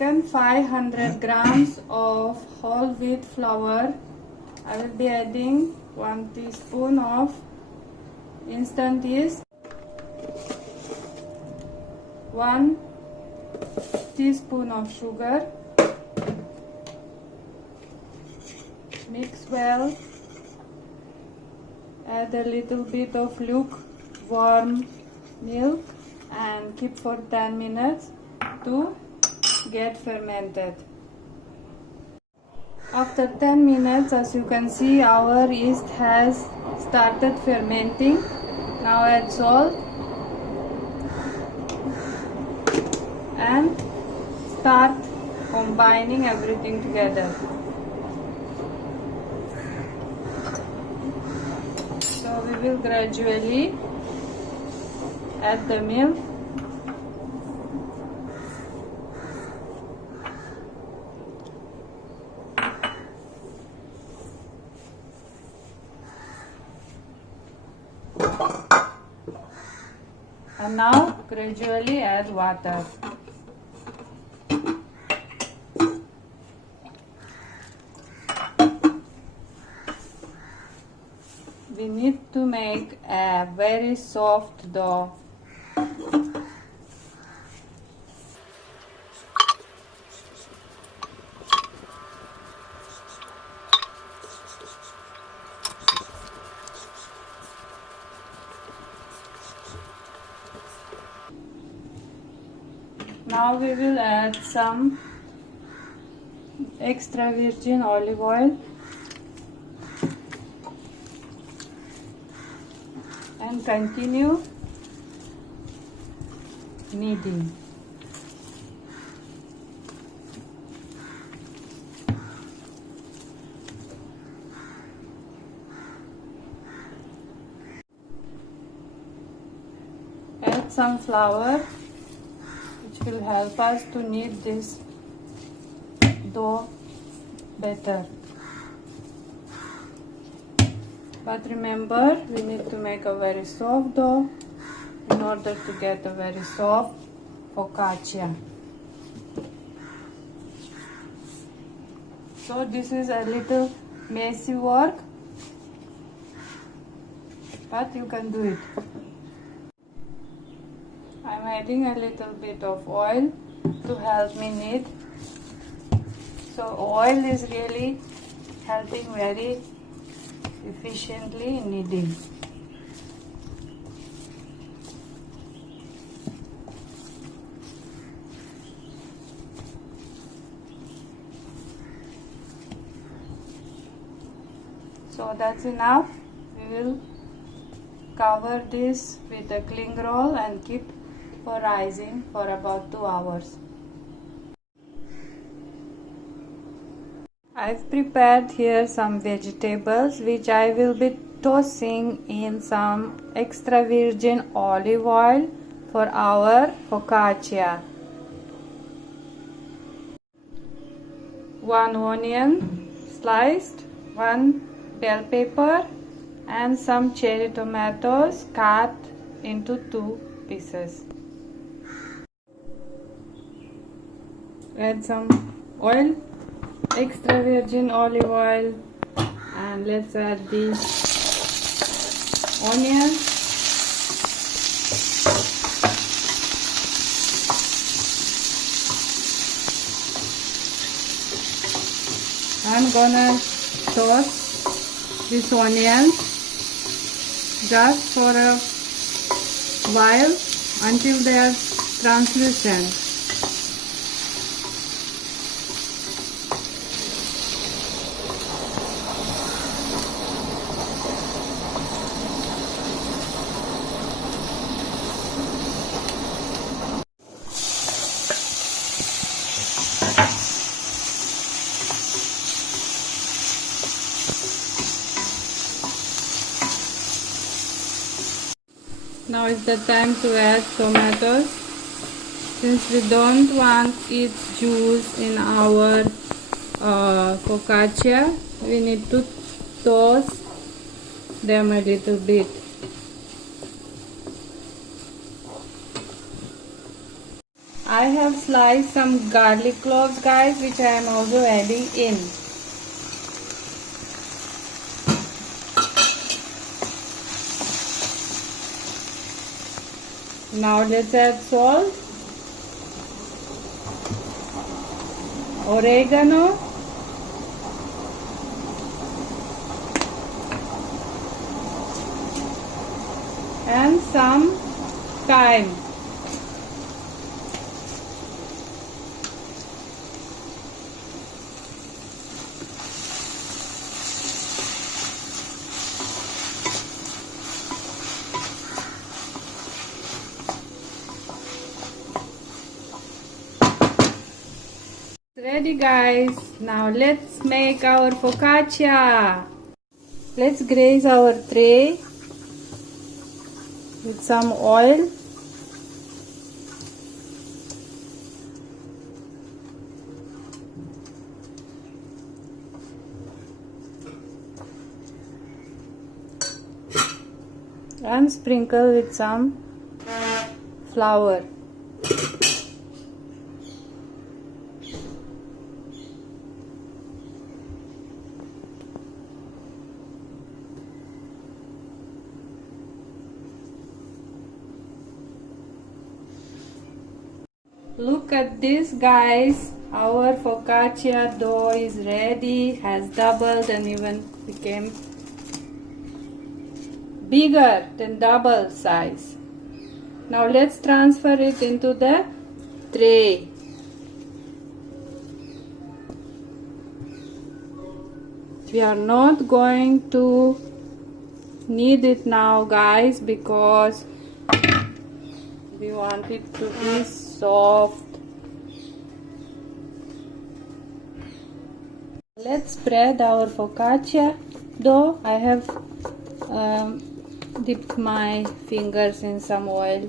taken 500 grams of whole wheat flour. I will be adding 1 teaspoon of instant yeast, 1 teaspoon of sugar. Mix well. Add a little bit of lukewarm milk and keep for 10 minutes to get fermented. After 10 minutes, as you can see, our yeast has started fermenting. Now add salt and start combining everything together. So we will gradually add the milk. And now gradually add water. We need to make a very soft dough. Now we will add some extra virgin olive oil and continue kneading. Add some flour, which will help us to knead this dough better. But remember, we need to make a very soft dough in order to get a very soft focaccia. So this is a little messy work, but you can do it. I'm adding a little bit of oil to help me knead. So oil is really helping very efficiently in kneading. So that's enough. We will cover this with a cling roll and keep for rising for about 2 hours. I've prepared here some vegetables which I will be tossing in some extra virgin olive oil for our focaccia. 1 onion sliced, 1 bell pepper and some cherry tomatoes cut into 2 pieces. Add some oil, extra virgin olive oil, and let's add the onions, I'm gonna toss this onion just for a while until they are translucent. Now is the time to add tomatoes. Since we don't want its juice in our focaccia, we need to toss them a little bit. I have sliced some garlic cloves, guys, which I am also adding in. Now let's add salt, oregano, and some thyme. Ready, guys. Now let's make our focaccia. Let's grease our tray with some oil. And sprinkle with some flour. Look at this, guys. Our focaccia dough is ready, has doubled and even became bigger than double size. Now let's transfer it into the tray. We are not going to knead it now, guys, because we want it to be soft. Let's spread our focaccia dough. I have dipped my fingers in some oil.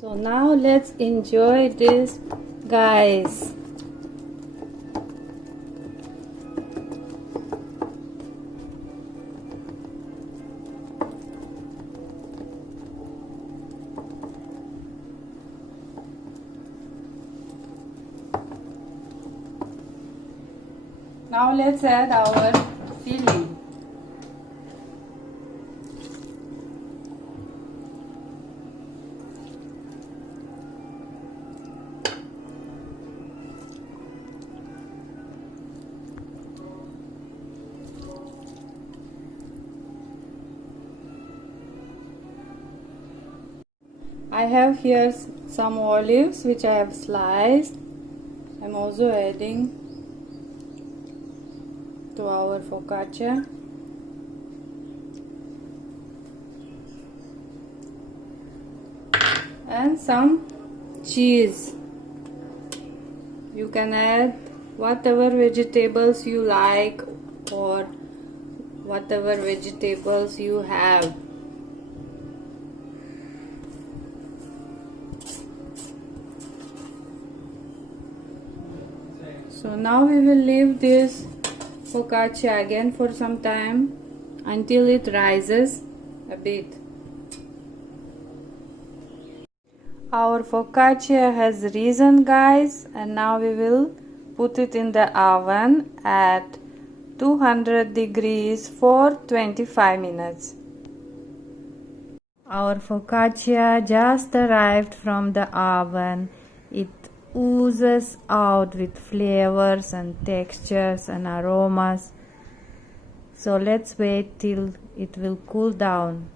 So now let's enjoy this, guys. Now let's add our filling. I have here some olives which I have sliced. I'm also adding to our focaccia. And some cheese. You can add whatever vegetables you like or whatever vegetables you have. So now we will leave this focaccia again for some time until it rises a bit. Our focaccia has risen, guys, and now we will put it in the oven at 200 degrees for 25 minutes. Our focaccia just arrived from the oven. It oozes out with flavors and textures and aromas. So let's wait till it will cool down.